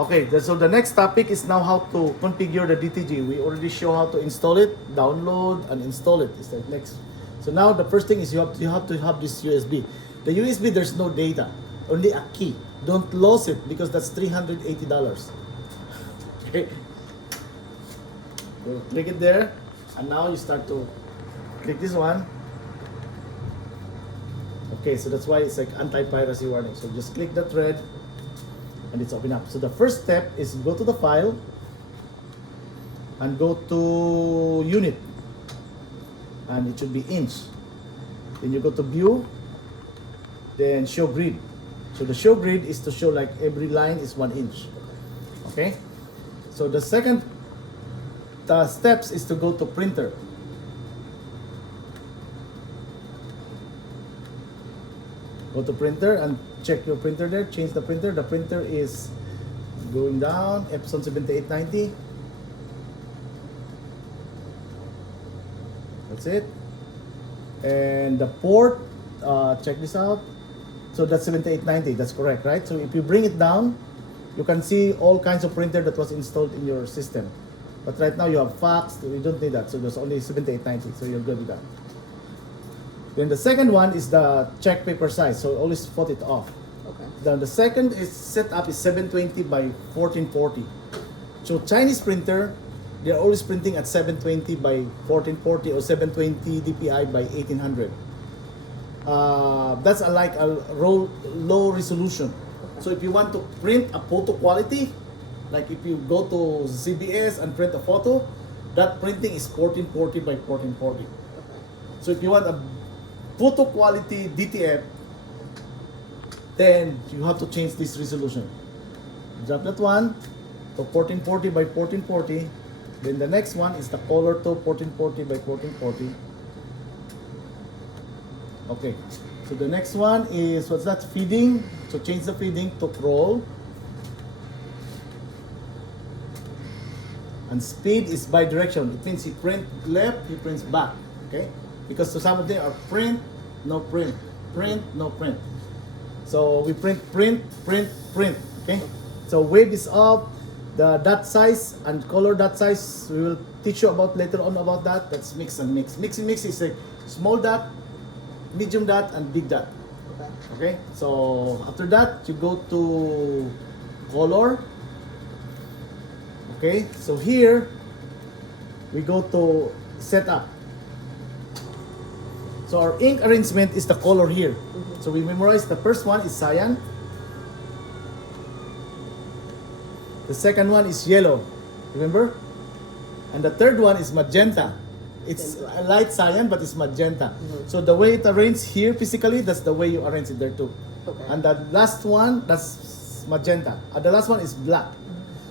Okay, so the next topic is now how to configure the DTG. We already show how to install it, download, and install it. Is the next. So now the first thing is you have to have this USB. The USB, there's no data, only a key. Don't lose it because that's $380. Okay. So click it there, and now you start to click this one. Okay, so that's why it's like anti-piracy warning. So just click that red, and it's open up. So the first step is go to the file and go to unit, and it should be inch. Then you go to view, then show grid. So the show grid is to show like every line is 1 inch. Okay, so the second steps is to go to printer. Go to printer and check your printer there. Change the printer. The printer is going down. Epson 7890. That's it. And the port, check this out. So that's 7890. That's correct, right? So if you bring it down, you can see all kinds of printer that was installed in your system. But right now you have fax. You don't need that. So there's only 7890. So you're good with that. Then the second one is the check paper size, so always put it off. Okay. Then the second is setup is 720 by 1440. So Chinese printer, they're always printing at 720 by 1440 or 720 DPI by 1800. That's like a low resolution. Okay. So if you want to print a photo quality, like if you go to CBS and print a photo, that printing is 1440 by 1440. Okay. So if you want a photo quality DTF, then you have to change this resolution. Drop that one to 1440 by 1440. Then the next one is the color to 1440 by 1440. Okay, so the next one is, what's that, feeding. So change the feeding to scroll. And speed is bi-direction. It means you print left, you print back. Okay? Because so some of them are print, no print, print, no print. So we print, print, print, print. Okay? So wave is up, the dot size and color dot size, we will teach you about later on about that. That's mix and mix. Mix and mix is a small dot, medium dot, and big dot. Okay. Okay? So after that, you go to color. Okay? So here, we go to setup. So our ink arrangement is the color here. Mm-hmm. So we memorize the first one is cyan. The second one is yellow. Remember? And the third one is magenta. It's a light cyan, but it's magenta. Mm-hmm. So the way it arranges here physically, that's the way you arrange it there too. Okay. And the last one, that's magenta. And the last one is black.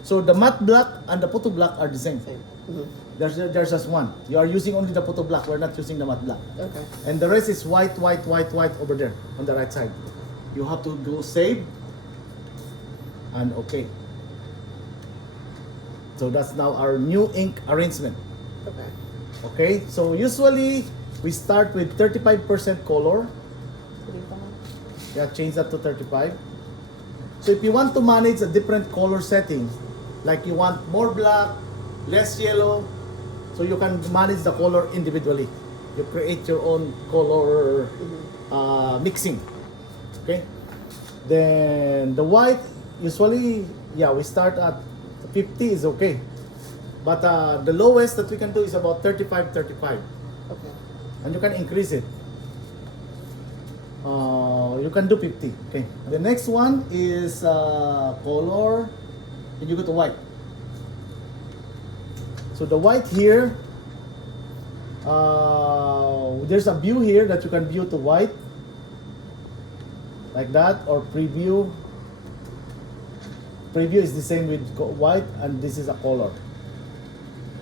So the matte black and the photo black are the same. Same. Mm-hmm. There's just one. You are using only the photo black. We're not using the matte black. Okay. And the rest is white, white, white, white over there on the right side. You have to do save and okay. So that's now our new ink arrangement. Okay. Okay, so usually we start with 35% color. 35. Yeah, change that to 35. So if you want to manage a different color setting, like you want more black, less yellow, so you can manage the color individually. You create your own color mixing. Okay. Then the white, usually, yeah, we start at 50 is okay. But the lowest that we can do is about 35. Okay. And you can increase it. You can do 50. Okay. The next one is color. And you go to white. So the white here, there's a view here that you can view to white, like that, or preview. Preview is the same with white, and this is a color.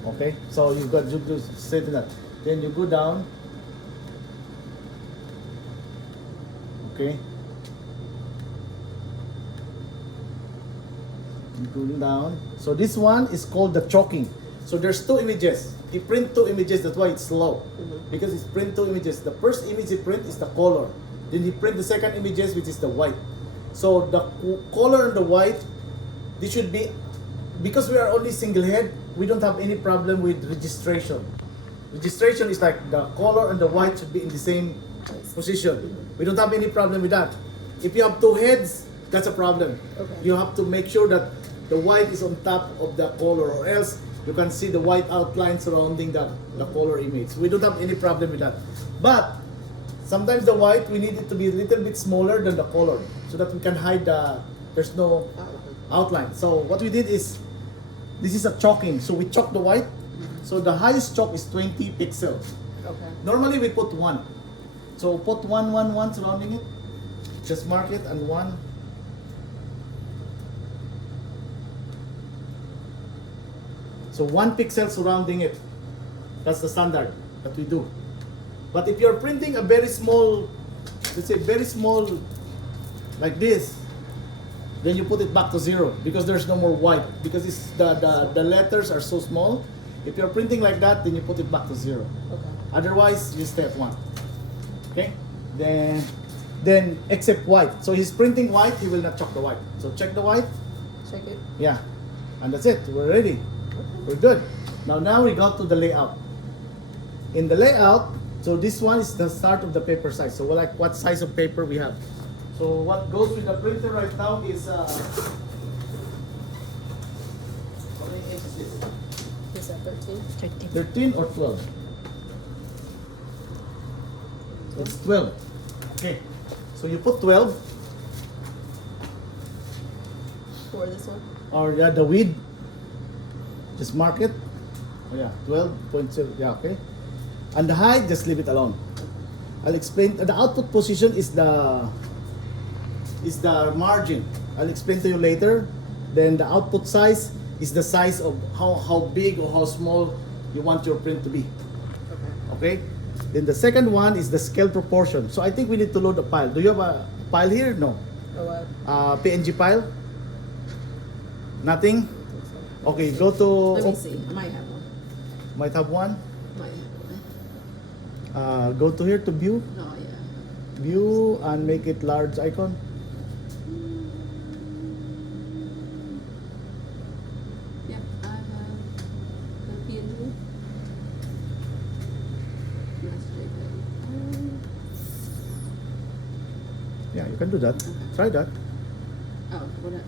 Okay, so you got to set that. Then you go down. Okay. Going down. So this one is called the choking. So there's two images. He print two images, that's why it's slow. Mm-hmm. Because it's print two images. The first image he print is the color. Then he print the second images, which is the white. So the color and the white this should be, because we are only single head, we don't have any problem with registration. Registration is like the color and the white should be in the same position. We don't have any problem with that. If you have two heads, that's a problem. Okay. You have to make sure that the white is on top of the color, or else you can see the white outline surrounding the color image. We don't have any problem with that. But sometimes the white, we need it to be a little bit smaller than the color so that we can hide there's no outline. So what we did is, this is a chalking. So we chalk the white. So the highest chalk is 20 pixels. Okay. Normally we put 1. So put 1, 1, 1 surrounding it. Just mark it and 1. So 1 pixel surrounding it. That's the standard that we do. But if you're printing a very small, let's say very small, like this, then you put it back to 0 because there's no more white, because it's the letters are so small. If you're printing like that, then you put it back to 0. Okay. Otherwise, you stay at 1. Okay? Then except white. So he's printing white, he will not check the white. So check the white. Check it. Yeah. And that's it. We're ready. We're good. Now we got to the layout. In the layout, so this one is the start of the paper size. So like what size of paper we have. So what goes with the printer right now is how many inches is this? Is that 13? 13 or 12? It's 12. Okay. So you put 12, For this one? or yeah, the width. Just mark it. Oh yeah, 12.0. Yeah, okay. And the height, just leave it alone. I'll explain. The output position is the margin. I'll explain to you later. Then the output size is the size of how big or how small you want your print to be. Okay. Okay? Then the second one is the scale proportion. So I think we need to load a file. Do you have a file here? No. Or what? PNG file? Nothing? Okay, go to... Let me see. I might have one. Might have one. Might have one. Go to here to view. Oh, yeah. View and make it large icon. Yeah, I have the PNG. Let's take it. Yeah, you can do that. Try that. Oh, what am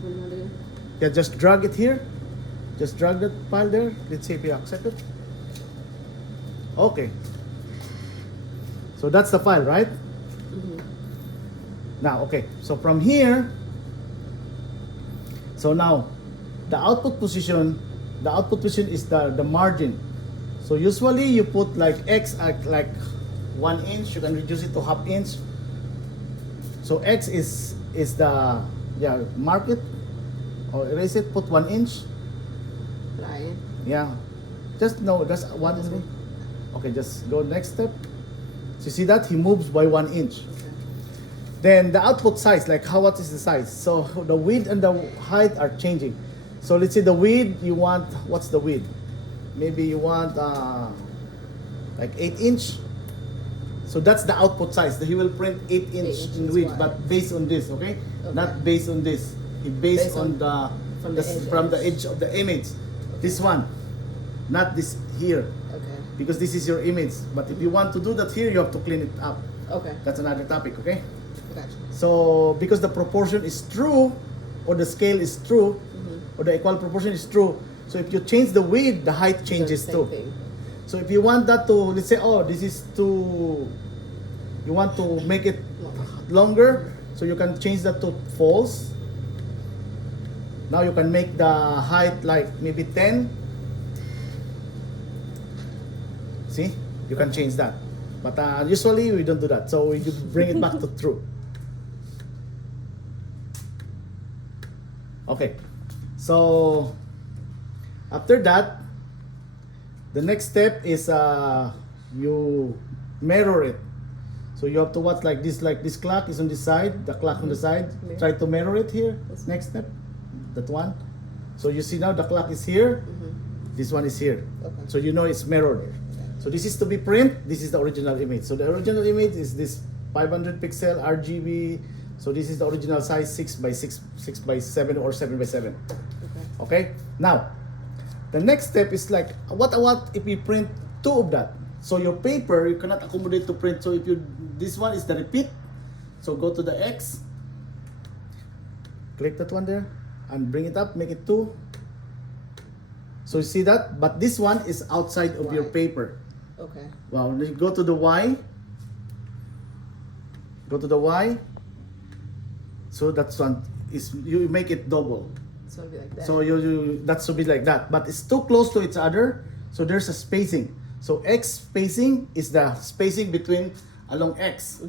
I doing? Yeah, just drag it here. Just drag that file there. Let's see if you accept it. Okay. So that's the file, right? Mm-hmm. Now, okay. So from here, so now the output position is the margin. So usually you put like X at like 1 inch. You can reduce it to ½ inch. So X is the, yeah, mark it or erase it, put 1 inch. Ryan. Yeah. Just 1 inch. Okay, just go next step. So you see that he moves by 1 inch. Okay. Then the output size, like what is the size? So the width and the height are changing. So let's say the width, you want, what's the width? Maybe you want like 8 inch. So that's the output size. He will print 8 inch in width, wide. but based on this, okay? Okay. Not based on this. He based on the from the edge of the image. This one, not this here, Okay. because this is your image. But if you want to do that here, you have to clean it up. Okay. That's another topic, okay? Gotcha. So because the proportion is true, or the scale is true, Mm-hmm. or the equal proportion is true, so if you change the width, the height changes Same too. thing. So if you want that to, let's say, oh, this is too, you want to make it longer, so you can change that to false. Now you can make the height like maybe 10. See, you can change that. But usually we don't do that. So we bring it back to true. Okay, so after that, the next step is you mirror it. So you have to watch like this clock is on this side, the clock on the side. Mirror. Try to mirror it here. This Next step, that one. So you see now the clock is here, Mm-hmm. this one is here. Okay. So you know it's mirrored. So this is to be print, this is the original image. So the original image is this 500 pixel RGB So this is the original size 6 by 6, 6 by 7 or 7 by 7. Okay. Okay? Now, the next step is like, what if we print 2 of that? So your paper, you cannot accommodate to print. So if you, this one is the repeat. So go to the X, click that one there, and bring it up, make it 2. So you see that? But this one is outside of your Right. paper. Okay. Well, you go to the Y. Go to the Y. So that's one is you make it double. So it'll be like that. So you that should be like that. But it's too close to each other. So there's a spacing. So X spacing is the spacing between along X,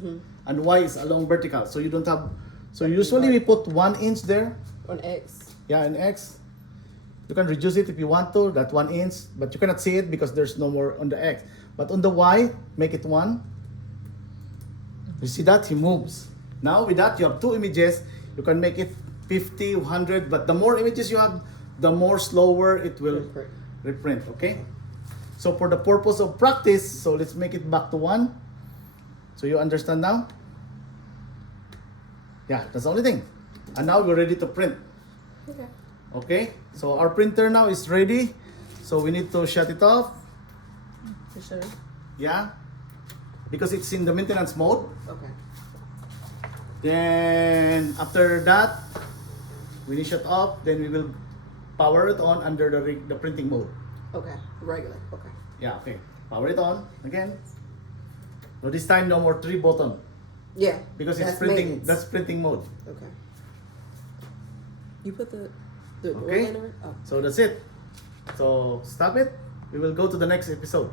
and Y is along vertical. So you don't have. So usually we put 1 inch there. On X. Yeah, in X. You can reduce it if you want to, that 1 inch, but you cannot see it because there's no more on the X. But on the Y, make it 1. You see that? He moves. Now with that, you have 2 images. You can make it 50, 100, but the more images you have, the more slower it will Reprint. reprint, okay? So for the purpose of practice, so let's make it back to 1. So you understand now? Yeah, that's the only thing. And now we're ready to print. Okay. Okay, so our printer now is ready. So we need to shut it off. For sure. Yeah, because it's in the maintenance mode. Okay. Then after that, when you shut off, then we will power it on under the printing mode. Okay. Regular. Okay. Yeah, okay. Power it on again. So this time no more 3 button Yeah. because it's that's printing. maintenance. That's printing mode. Okay. You put the Okay. oil in it? Oh. So that's it. So stop it. We will go to the next episode.